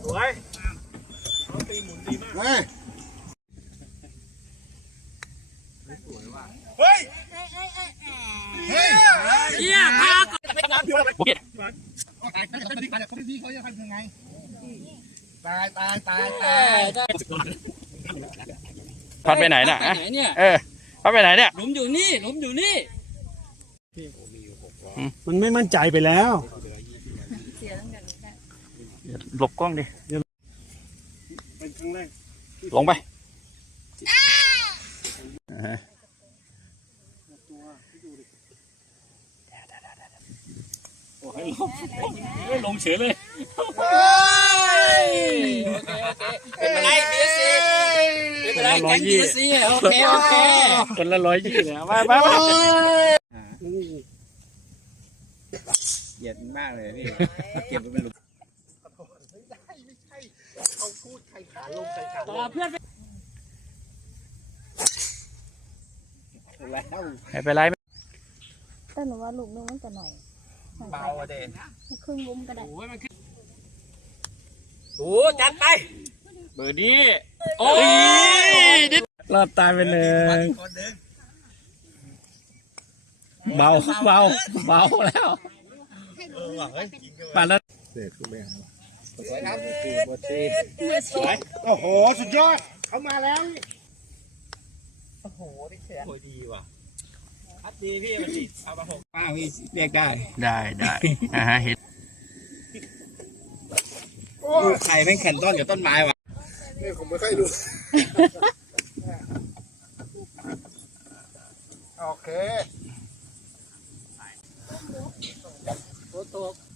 สวยเฮ้ย เฮ้ยเฮ้ยี่ยพาตายตายตายตายพัดไปไหนน่ะไปอะไหนเนี่ยเออพัดไปไหนเนี่ยหลุมอยู่นี่หลุมอยู่นี่ มันไม่มั่นใจไปแล้วหลบกล้องดิเป็นครั้งแรกลงไปโอ้ยลงไม่ลงเฉยเลยโอเคโอเคไม่เป็นไรบีเอสซีไม่เป็นไรแก๊งบีเอสซีโอเคโอเคคนละร้อยยี่เลยมามามา เกลียดมากเลยพี่ เก็บไว้เป็นหลุมต่อเพื่อนไม่เป็นไรแต่หนูว่าลูกนึงมันจะหน่อยเบาเด่นครึ่งวุ้มก็ได้โอ้ยมันขึ้นโอ้จัดไป เบอร์นี้โอ้ยรอดตายไปหนึ่ง เบาเบาเบาแล้วปั่นแล้วเสร็จกูไปหาโอ้โห สุดยอด เขามาแล้ว โอ้ยดีว่ะพัดดีพี่มันดีเอามาหกป้าพี่เรียกได้ ได้ได้อ่าฮะเห็นลูกไข่แม่งแข็งต้นกับต้นไม้ว่ะนี่ผมไม่ค่อยรู้โอเค ออก